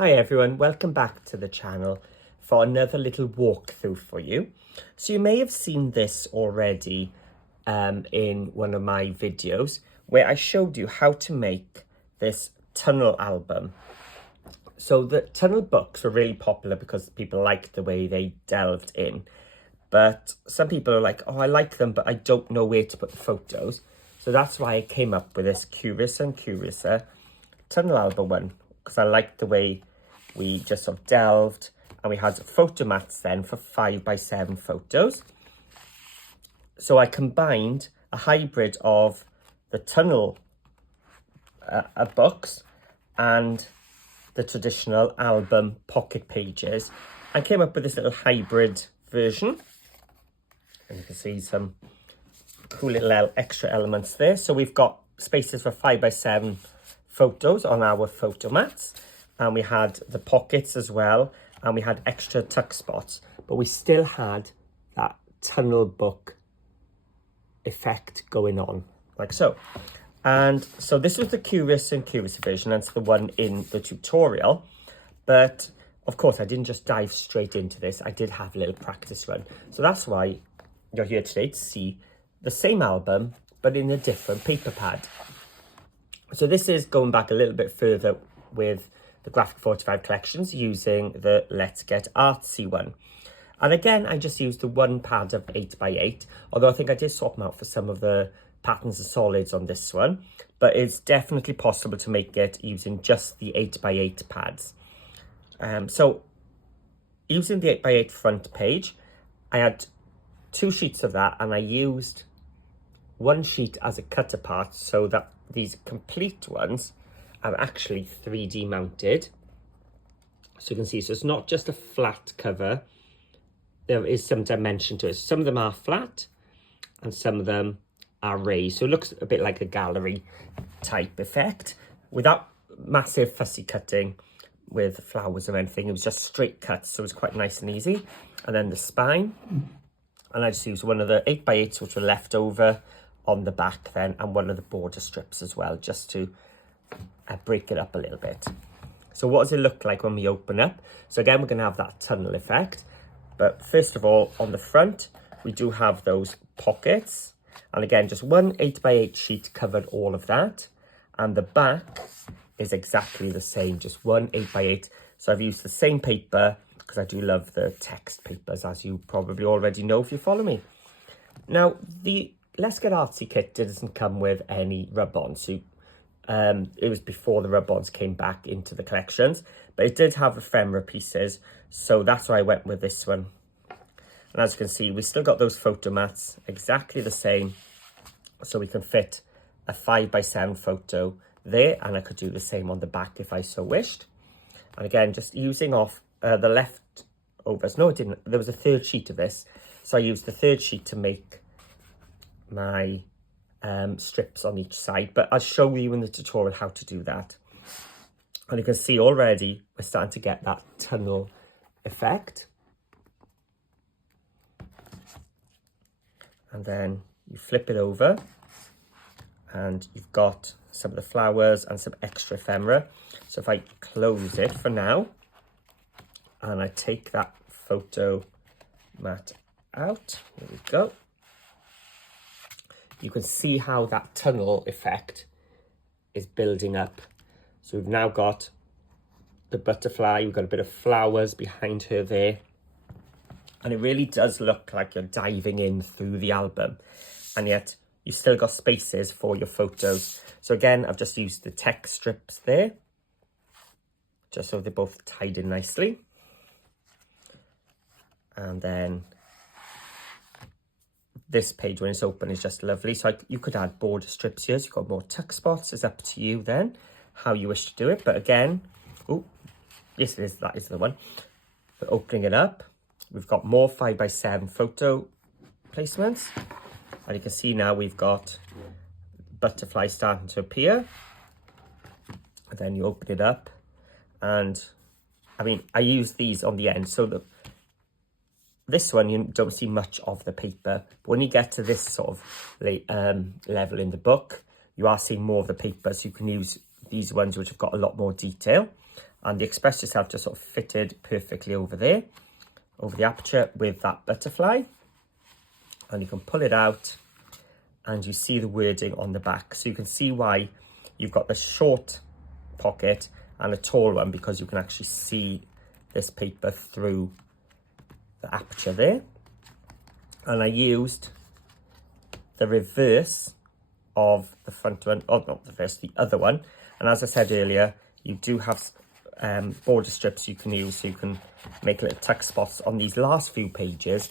Hi everyone, welcome back to the channel for another little walkthrough for you. So you may have seen this already in one of my videos where I showed you how to make this tunnel album. So the tunnel books were really popular because people liked the way they delved in. But some people are like, oh, I like them, but I don't know where to put the photos. So that's why I came up with this Curious and Curiouser tunnel album one, because I liked the way we just sort of delved, and we had photo mats then for 5x7 photos. So I combined a hybrid of the tunnel books and the traditional album pocket pages, and came up with this little hybrid version. And you can see some cool little extra elements there. So we've got spaces for 5x7 photos on our photo mats, and we had the pockets as well, and we had extra tuck spots, but we still had that tunnel book effect going on, like so. And so this was the Curious and Curious version, and it's the one in the tutorial. But of course, I didn't just dive straight into this. I did have a little practice run. So that's why you're here today to see the same album, but in a different paper pad. So this is going back a little bit further with the Graphic 45 collections using the Let's Get Artsy one. And again, I just used the one pad of 8x8, although I think I did swap them out for some of the patterns and solids on this one, but it's definitely possible to make it using just the 8x8 pads. So using the 8x8 front page, I had 2 sheets of that, and I used one sheet as a cut apart so that these complete ones are actually 3D mounted. So you can see, so it's not just a flat cover. There is some dimension to it. Some of them are flat and some of them are raised. So it looks a bit like a gallery type effect without massive fussy cutting with flowers or anything. It was just straight cuts, so it was quite nice and easy. And then the spine. And I just used one of the 8x8s which were left over on the back then, and one of the border strips as well, just to break it up a little bit. So what does it look like when we open up? So again, we're going to have that tunnel effect. But first of all, on the front, we do have those pockets. And again, just one 8x8 sheet covered all of that. And the back is exactly the same, just one 8x8. So I've used the same paper because I do love the text papers, as you probably already know if you follow me. Now, the Let's Get Artsy kit doesn't come with any rub-ons. So it was before the rub-ons came back into the collections, but it did have ephemera pieces, so that's why I went with this one. And as you can see, we still got those photo mats exactly the same, so we can fit a 5x7 photo there, and I could do the same on the back if I so wished. And again, just using off the leftovers. No, it didn't. There was a third sheet of this, so I used the third sheet to make my strips on each side, but I'll show you in the tutorial how to do that. And you can see already we're starting to get that tunnel effect. And then you flip it over and you've got some of the flowers and some extra ephemera. So if I close it for now and I take that photo mat out, there we go. You can see how that tunnel effect is building up. So we've now got the butterfly, we've got a bit of flowers behind her there. And it really does look like you're diving in through the album. And yet you've still got spaces for your photos. So again, I've just used the text strips there, just so they're both tied in nicely. And then this page, when it's open, is just lovely. So you could add border strips here. So you've got more tuck spots. It's up to you then how you wish to do it. But again, oh, yes, it is. That is the one. But opening it up, we've got more 5x7 photo placements. And you can see now we've got butterflies starting to appear. And then you open it up. And I mean, I use these on the end. So this one, you don't see much of the paper. But when you get to this sort of level in the book, you are seeing more of the paper. So you can use these ones which have got a lot more detail. and the Express Yourself just sort of fitted perfectly over there, over the aperture with that butterfly. And you can pull it out and you see the wording on the back. So you can see why you've got the short pocket and a tall one, because you can actually see this paper through the aperture there. And I used the reverse of the front one, oh not the reverse, the other one. And as I said earlier, you do have border strips you can use, so you can make little tuck spots on these last few pages,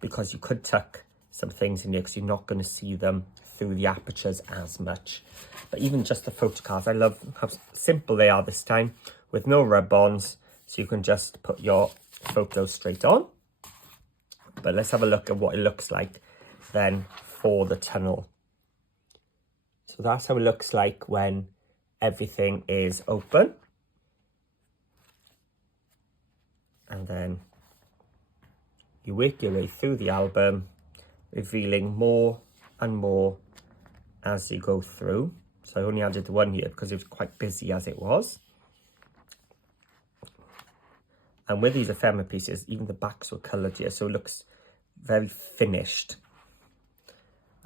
because you could tuck some things in here because you're not going to see them through the apertures as much. But even just the photo cards, I love how simple they are this time, with no rub-ons, so you can just put your photos straight on. But let's have a look at what it looks like then for the tunnel. So that's how it looks like when everything is open. And then you work your way through the album, revealing more and more as you go through. So I only added the one here because it was quite busy as it was. And with these ephemera pieces, even the backs were coloured here, so it looks very finished.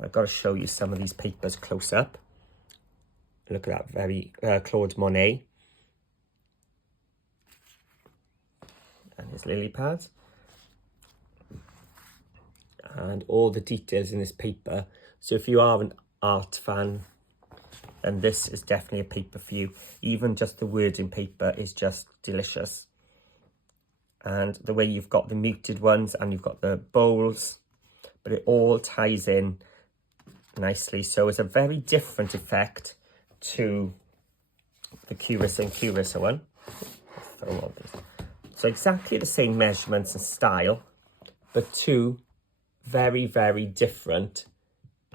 I've got to show you some of these papers close up. Look at that, very Claude Monet. And his lily pads. And all the details in this paper. So if you are an art fan, then this is definitely a paper for you. Even just the wording paper is just delicious. And the way you've got the muted ones and you've got the bowls, but it all ties in nicely. So it's a very different effect to the Curacao and Curacao one. Throw all these. So exactly the same measurements and style, but two very, very different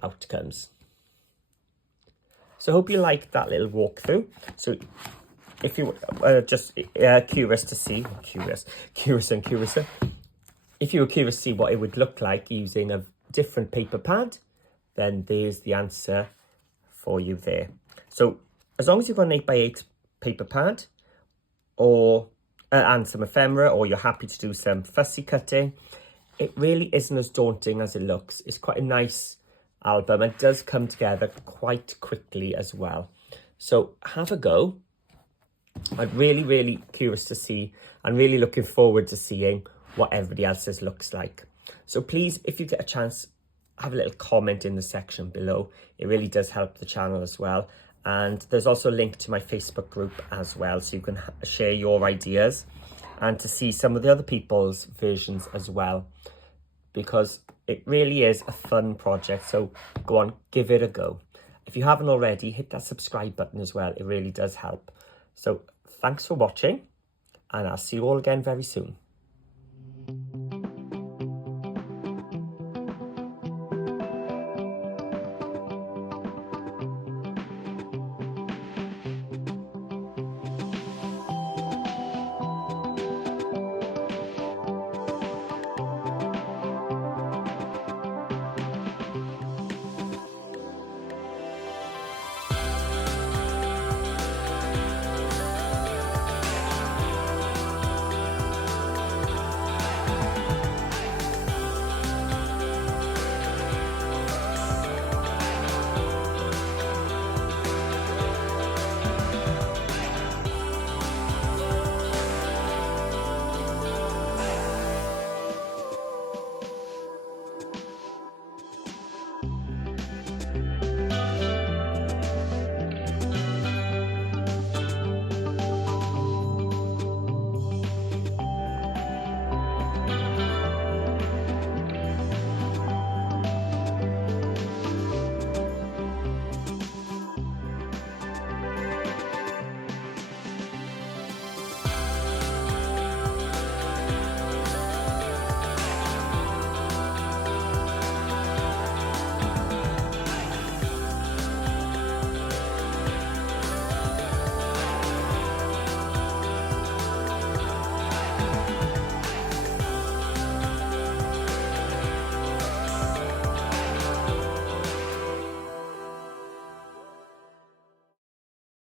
outcomes. So I hope you liked that little walkthrough. So if you just curious to see, Curacao and Curacao, if you were curious to see what it would look like using a different paper pad, then there's the answer for you there. So as long as you've got an 8x8 paper pad, or and some ephemera, or you're happy to do some fussy cutting, it really isn't as daunting as it looks. It's quite a nice album. It does come together quite quickly as well. So have a go. I'm really, really curious to see. I'm really looking forward to seeing what everybody else's looks like. So please, if you get a chance, have a little comment in the section below. It really does help the channel as well. And there's also a link to my Facebook group as well, so you can share your ideas and to see some of the other people's versions as well, because it really is a fun project. So go on, give it a go. If you haven't already, hit that subscribe button as well. It really does help. So thanks for watching, and I'll see you all again very soon.